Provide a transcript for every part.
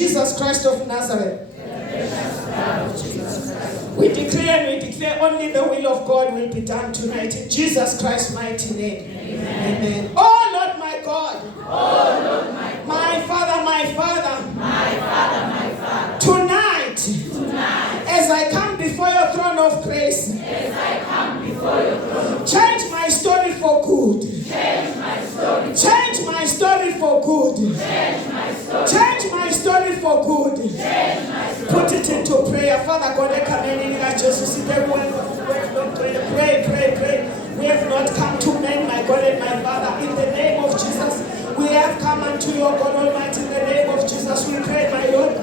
Jesus Christ of Nazareth. We declare and we declare only the will of God will be done tonight in Jesus Christ's mighty name. Amen. Oh Lord my God. Oh Lord my God. My Father, my Father. My Father, my Father. Tonight, as I come before your throne of grace, as I come before your throne, change my story for good. change my story. Change my story for good. Change my story. Change my story for good. Change my story. Put it into prayer. Father God, I come in Jesus. Pray, pray, pray. We have not come to men, my God and my Father, in the name of Jesus. We have come unto your God Almighty in the name of Jesus. We pray, my Lord.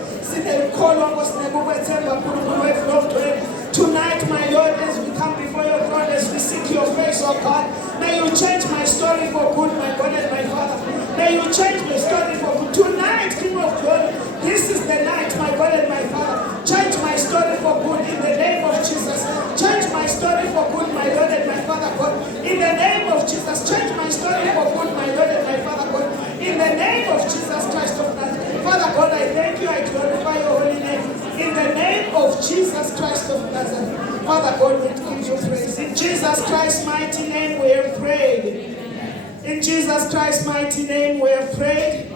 Tonight, my Lord, as we come before your throne, as we seek your face, oh God, may you change my story for good, my God and my Father. May you change my story for good. Tonight, King of Glory, this is the night, my God and my Father. Change my story for good in the name of Jesus. Change my story for good, my Lord and my Father God. In the name of Jesus, change my story for good, my Lord and my Father God. In the name of Jesus Christ of Nazareth. Father God, I thank you, I glorify your holy name. In the name of Jesus Christ of Nazareth. Father God, we give you praise. In Jesus Christ's mighty name we have prayed. In Jesus Christ's mighty name we have prayed.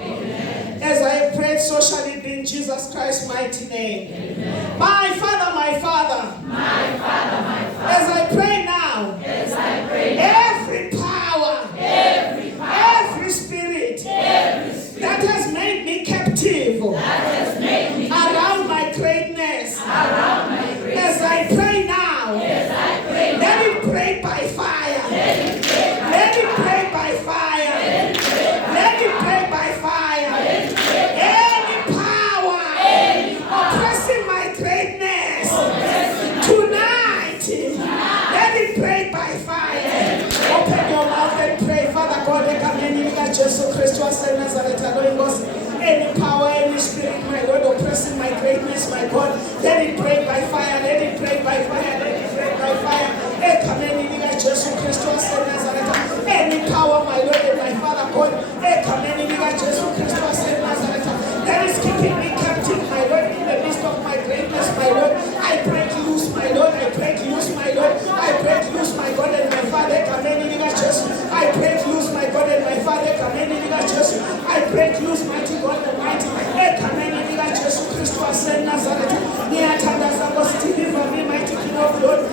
As I have prayed, so shall it be in Jesus Christ's mighty name. Amen. My Father, my Father. My Father, my Father. As I pray now. As I pray now. Every power. Every power. Every spirit. Every spirit. That has made me captive. That has made me around my greatness. around my greatness. As I pray now. As I pray let now. it break by fire. Let it break by Let it fire. break by fire. Let it break by Let it fire. break by fire. Let it break by Any power Any power. oppressing my greatness Oppressing my tonight, let it break by fire. Open your mouth and pray. Father God, Jesus Christ of Nazareth, any power, any spirit, my Lord, oppressing my greatness, my God, let it break by fire. Let it break by fire. Let it break by fire. Jesus Christ of Nazareth. Any power, my Lord and my Father God, Jesus Christ of Nazareth, that is keeping me captive, my Lord, in the midst of my greatness, my Lord. I break loose, my Lord. I break loose, my Lord. I break loose, my God and my Father. I break loose, my God and my Father. I break loose, mighty God and mighty. Jesus Christ of Nazareth. Deliver me, mighty King of Glory.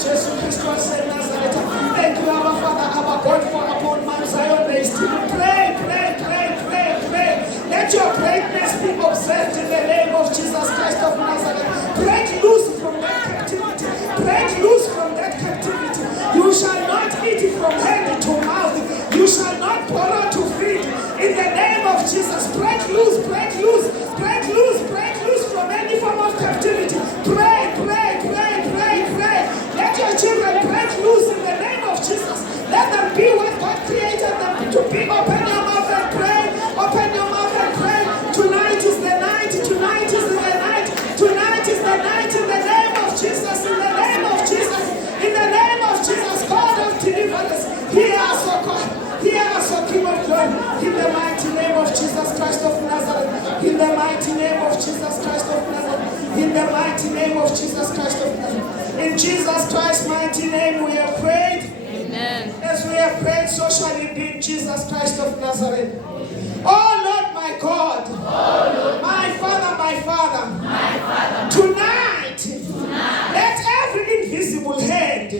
Jesus Christ of Nazareth. Thank you, our Father, our God, for upon Mount Zion there is still. Pray, pray, pray, pray, pray. Let your greatness be observed in the name of Jesus Christ of Nazareth. Break loose from that captivity. Break loose from that captivity. You shall not eat from hand to mouth. You shall not borrow to feed. In the name of Jesus, break loose, break loose, break loose, break loose from any form of captivity. Pray, pray, pray, pray, pray. Let your children break loose in the name of Jesus. Let them be what God created them to be. Open your mouth and pray. Open your mouth and pray. Tonight is the night. Tonight is the night. Tonight is the night in the name of Jesus. In the name of Jesus. In the name of Jesus. God of deliverance. Hear us, O God. Hear us, O King of Glory. In the mighty name of Jesus Christ of Nazareth. In the mighty name of Jesus Christ of Nazareth. In the mighty name of Jesus Christ of Nazareth. In Jesus Christ's mighty name we have prayed. Amen. As we have prayed, so shall it be in Jesus Christ of Nazareth. Oh Lord my God. Oh Lord, My Father, my Father. my Father. Tonight, let every invisible hand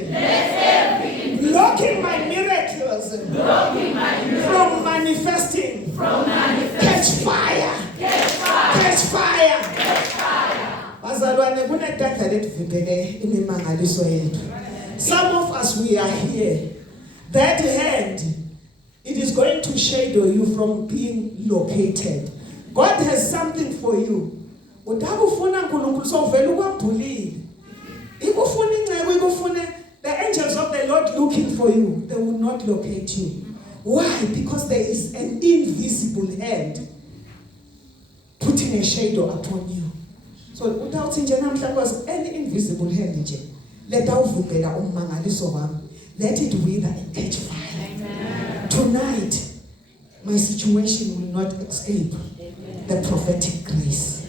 blocking my miracles Blocking my miracle from manifesting from manifesting. catch fire. Catch fire. Catch fire. Catch fire. Bazalwane kunedada lethu imimangaliso yethu. Some of us, we are here. That hand, it is going to shadow you from being located. God has something for you. Udabufuna nkulunkulu sovela ukwambulile. Ikufuna incebo, ikufuna the angels of the Lord looking for you. They will not locate you. Why? Because there is an invisible hand putting a shadow upon you. So utawuthi nje namhla any invisible hand nje letawuvumbela ummangaliso wami. Let it wither and catch fire. Amen. Tonight my situation will not escape. Amen. the prophetic grace.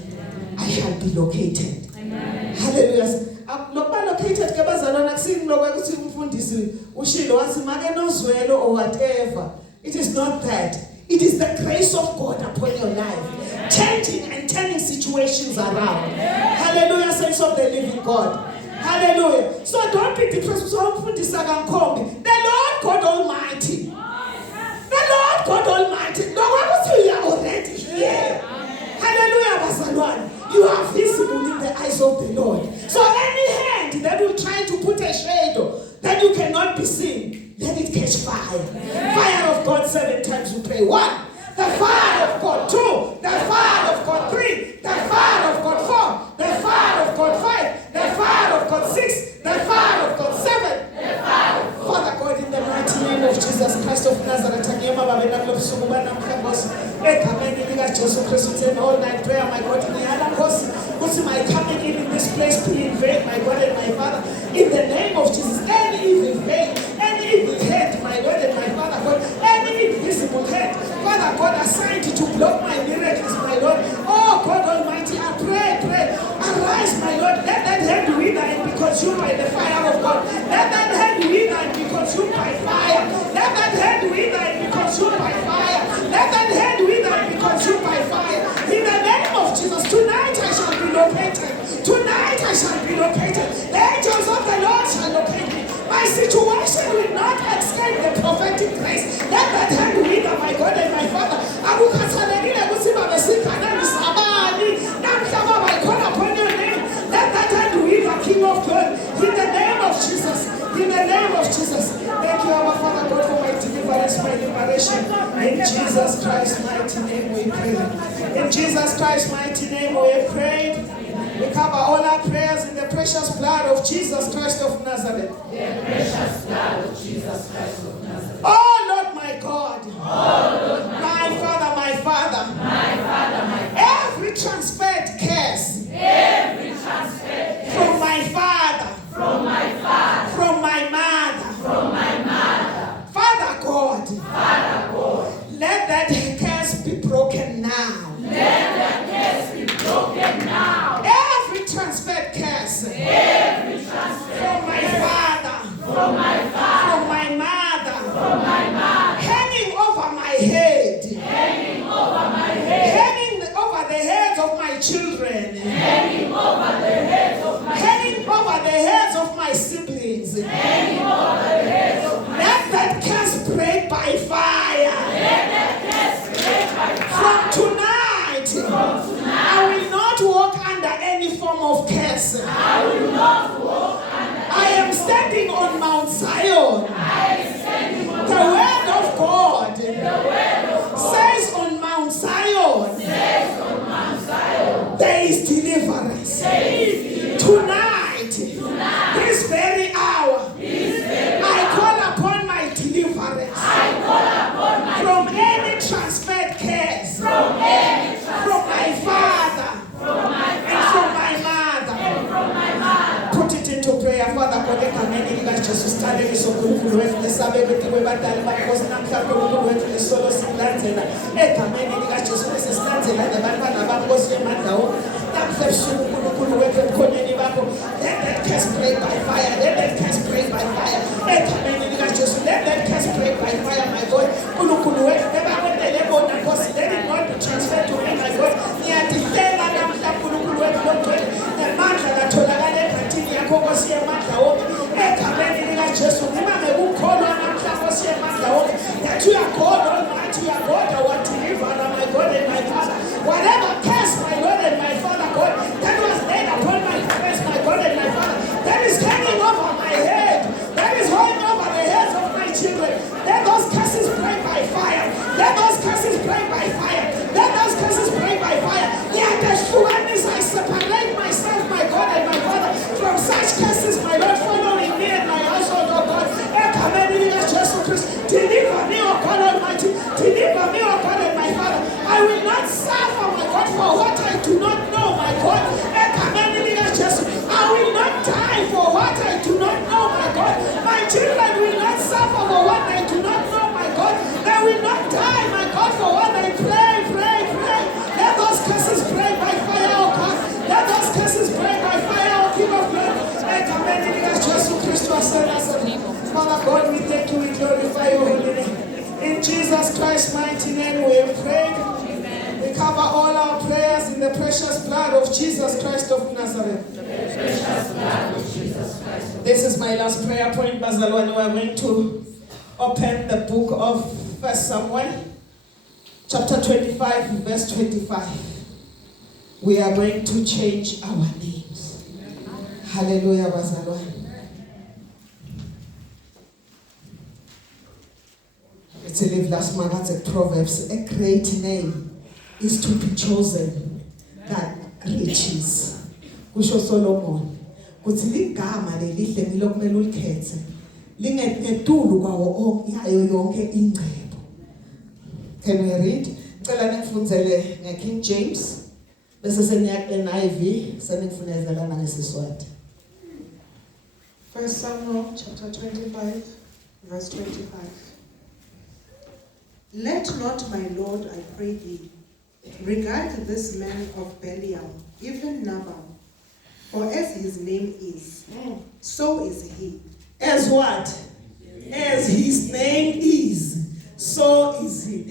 I shall be located. Amen. Hallelujah. Lokba located ke bazalwana kusingilokho ukuthi umfundisi ushilo wathi make nozwelo or whatever. It is not that. It is the grace of God upon your life, changing and turning situations around. Hallelujah, saints of the living God. Hallelujah. So don't be depressed. So umfundisi akangikhombi. The Lord God Almighty. The Lord God Almighty. No one will say you are already here. Hallelujah, bazalwane. You are visible in the eyes of the Lord. So any hand that will try to put a shadow that you cannot be seen, let it catch fire. Fire of God 7 times we pray. 1, the fire of God. 2, the fire of God. 3, the fire of God. 4, the fire of God. 5, the fire of God. 6, the fire of God. 7, Father God, in the mighty name of Jesus Christ of Nazareth, all night prayer, my God, in my coming in this place be in vain, my God and my Father, in the name of Jesus. Any evil vein, any evil head, my God and my Father, God, any invisible head, Father God, assigned to block my miracles, my Lord. Oh God Almighty, I pray, arise, my Lord. Let that hand wither and be consumed by the fire of God. Let that hand wither and be consumed by fire. Let that hand wither and be consumed by fire. Let that hand wither and be consumed by fire. In the name of Jesus, tonight I shall be located. Tonight I shall be located. The angels of the Lord shall locate me. My situation will not escape the prophetic grace. Let that hand wither, my God and my Father. Let that hand wither, King of God. In the name of Jesus. In the name of Jesus. Thank you, our Father God, for my deliverance, my liberation. In Jesus Christ's mighty name we pray. In Jesus Christ's mighty name we have prayed. We cover all our prayers in the precious blood of Jesus Christ of Nazareth. The precious blood of Jesus Christ of Nazareth. Oh Lord my God. Oh Lord My Father, my Father. My Father, my Father. Every transferred curse. Every transferred curse. From my father. From my father. From my mother. From my mother. Father God. Father God. Let that curse be broken now. Let that curse be broken now. Every transferred curse. Every transferred From my father. from my father. From my mother. From my mother. Hanging over my head. Hanging over my head. Hanging over the heads of my children. Hanging over the heads of my Hanging over the heads of my siblings. Hanging over the heads of my Let that curse break by fire. Let that curse break by From fire. tonight, From tonight. I will not walk under any form of curse. I will not walk under. I am standing on Mount Zion. I am standing on The word of God the word of God. says on Mount Zion, Says on Mount Zion. there is deliverance. Tonight, this very hour, I call upon my deliverance I call upon my from any transferred curse from any from my father from my and from my mother. and from my mother. Put it into prayer, Father God. Egameni likaJesu siqalele sonkulunkulu wethu lesabe bethu kwebadala bakhosi namhlanje uNkulunkulu wethu lesolo silandzela egameni likaJesu lesilandzela nabantwana bakhosi emandawo namhla ebusuku uNkulunkulu wethu ebukhoneni bakho. Let that curse break by fire. Let that curse break by fire. Egameni likaJesu, let that curse break by fire, my God. uNkulunkulu wethu bebakwendele bona Nkosi, let it not be transferred to me, my God. Ngiyadifela namhla uNkulunkulu wethu longcwele nemandla latholakala egathini yakho Nkosi yamandla wonke egameni likaJesu. Ngiba ngekukholwa namhla Nkosi yamandla wonke that you are God Almighty, you are God our deliverer, my God and my Father. Whatever curse, my Lord and my Father God, that was laid upon my face, my God and my Father, that is hanging over my head, that is hanging over the heads of my children, let those curses break by fire. Jesus Christ's mighty name we have prayed. We cover all our prayers in the precious blood of Jesus Christ of Nazareth. The precious blood of Jesus Christ. This is my last prayer point, Bazalwane. We are going to open the book of 1 Samuel, chapter 25, verse 25. We are going to change our names. Hallelujah, Bazalwane. It's a live last month, that's a Proverbs. A great name is to be chosen that riches. Kusho Solomon. Kuthi ligama lelihle ngilokumele ulikhethe. Lingetulu kwawo yayo yonke ingcebo. Can we read? Ngicela nifundzele ngeKing James. Bese seniya NIV, senifundezela nangeSiswati. 1 Samuel chapter 25 verse 25. Let not my Lord, I pray thee, regard this man of Belial, even Nabal, for as his name is, so is he. As what? As his name is, so is he.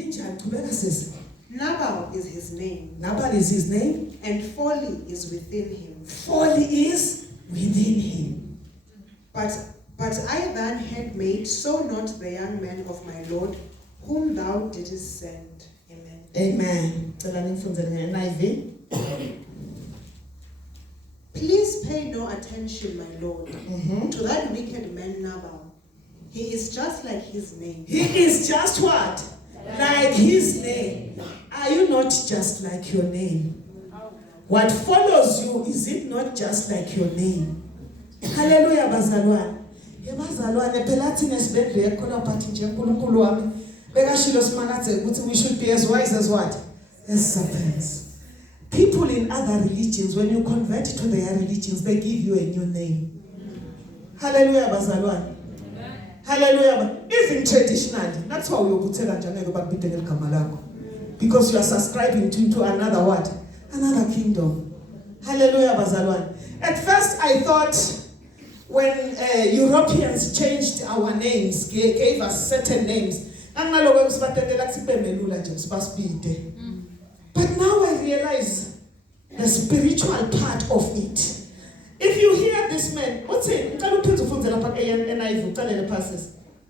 Nabal is his name, Nabal is his name, and folly is within him. folly is within him. But I thine handmaid saw not the young man of my Lord, whom thou didst send. Amen. Amen. NIV. Please pay no attention, my Lord, to that wicked man Nabal. He is just like his name. He is just what? Like his name. Are you not just like your name? What follows you, is it not just like your name? Hallelujah, bazalwane. Bazalwane, phela thina sibedle khona phathi nje uNkulunkulu wami. Bekashilo simakathe ukuthi we should be as wise as what? As serpents. People in other religions, when you convert to their religions, they give you a new name. Hallelujah, bazalwane. Hallelujah. Even traditionally, that's why we will tell Anjanego because you are subscribing to another what? Another kingdom. Hallelujah, bazalwane. At first, I thought when Europeans changed our names, gave us certain names, but now I realize the spiritual part of it. If you hear this man, what's it?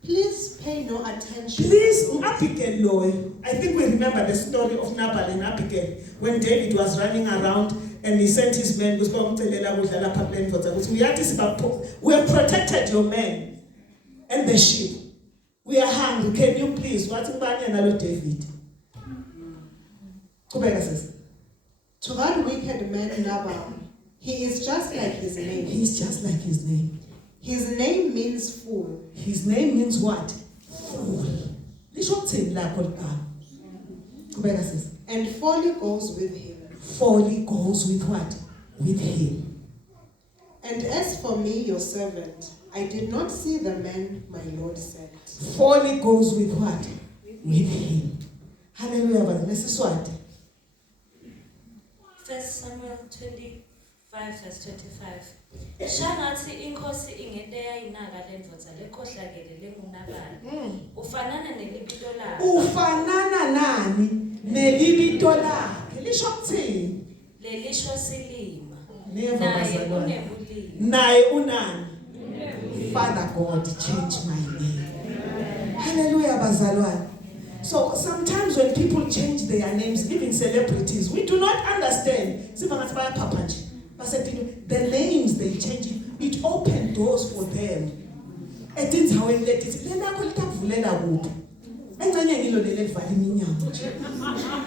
Please pay no attention. Please, Abigail, I think we remember the story of Nabal and Abigail when David was running around and he sent his men. We have protected your men and the sheep. We are hungry. Can you please? What's David? To that wicked man Nabal, he is just like his name. He's just like his name. His name means fool. His name means what? Fool. And folly goes with him. Folly goes with what? With him. And as for me, your servant, I did not see the man my Lord sent. Folly goes with what? With him. Hallelujah. But this is what? 1 Samuel 25 verse 25. Shangathi inkosi ingedeya inaka lendvodza lekhohlakele lengunabala. Ufanana nelibito lakhe. Ufanana nani nelibito lakhe? Lisho kuthini? Lelisho silima. Naye unebulili. Naye unani? Father God, change my name. Hallelujah, bazalwane. So sometimes when people change their names, even celebrities, we do not understand. The names they change, it opened doors for them.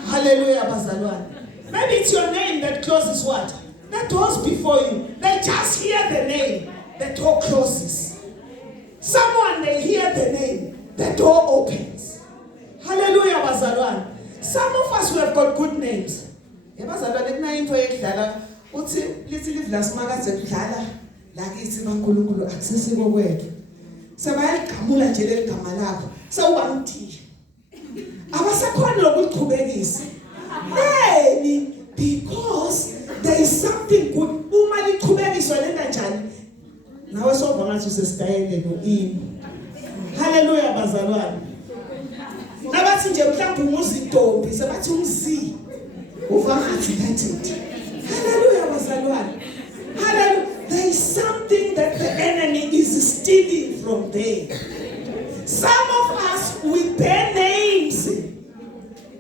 Hallelujah, bazalwane. Maybe it's your name that closes what? The doors before you. They just hear the name, the door closes. Someone, they hear the name, the door opens. Hallelujah, bazalwane. Some of us who have got good names. Uthi lithi livla simakathe kudlala la kithi baNkulunkulu akusisiko kwethu. Sebayaligamula nje leligama lakho. Sewuba mthiya. Abasakhona lokuliqhubekisa. Hey, because there is something good. Uma liqhubekiswa lenta njani? Nawe sova ngathi usesigayele no ini. Hallelujah, bazalwane. Nabathi That's it. Hallelujah, bazalwane. Hallelujah. There is something that the enemy is stealing from there. Some of us, we bear names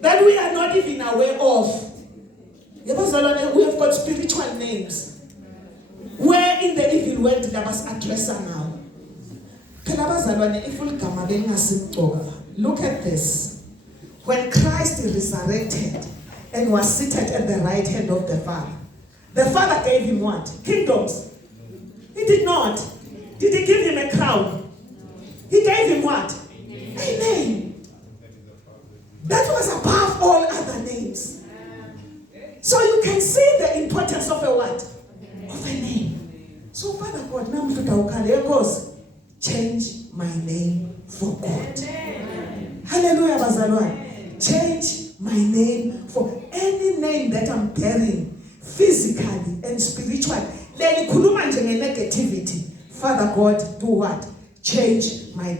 that we are not even aware of. We have got spiritual names. Where in the evil world that was addressed now. Look at this. When Christ resurrected and was seated at the right hand of the Father gave him what? Kingdoms. He did not. Did he give him a crown? He gave him what? A name. That was above all other names. So you can see the importance of a what? Of a name. So Father God, change my name for God. Hallelujah, bazalwane. Change my name for any name that I'm bearing, physically and spiritually. Negativity. Father God, do what? Change my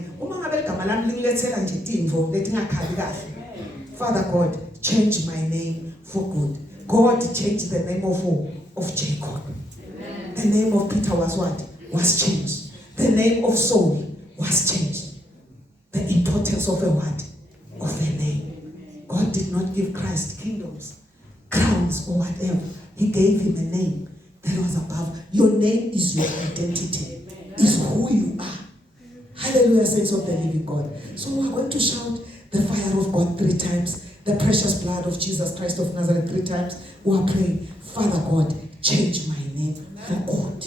Father God, change my name for good. God changed the name of who? Of Jacob. Amen. The name of Peter was what? Was changed. The name of Saul was changed. The importance of a what? Of a name. God did not give Christ kingdoms, crowns, or whatever. He gave him a name that was above. Your name is your identity. Is who you are. Hallelujah, saints of the living God. So we're going to shout the fire of God 3 times. The precious blood of Jesus Christ of Nazareth 3 times. We are praying, Father God, change my name for God.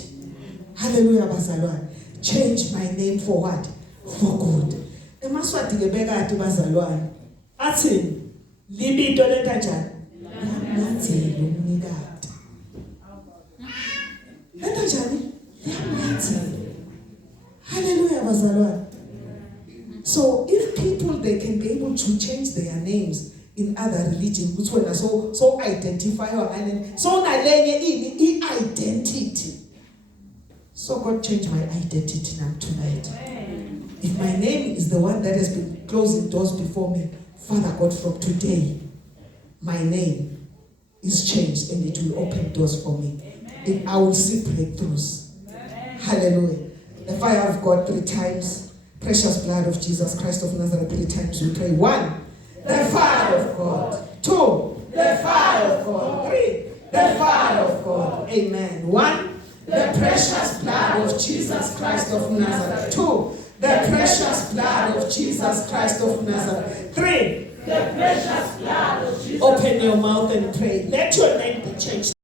Hallelujah, bazalwane. Change my name for what? For good. Emaswati gebeka ati bazalwane. Athi libito lentanjani? Lamnyathelo umnikati. Lentanjani? Lamnyathelo. Hallelujah, bazalwane. So if people, they can be able to change their names in other religions, which were so identify or so identity. So God changed my identity now tonight. If my name is the one that has been closing doors before me, Father God, from today, my name is changed and it will open doors for me. And I will see breakthroughs. Hallelujah. The fire of God 3 times. Precious blood of Jesus Christ of Nazareth 3 times. We pray. 1, the fire of God. 2, the fire of God. 3, the fire of God. Amen. 1, the precious blood of Jesus Christ of Nazareth. 2, the precious blood of Jesus Christ of Nazareth. 3, the precious blood of Jesus. Open your mouth and pray. Let your name be changed.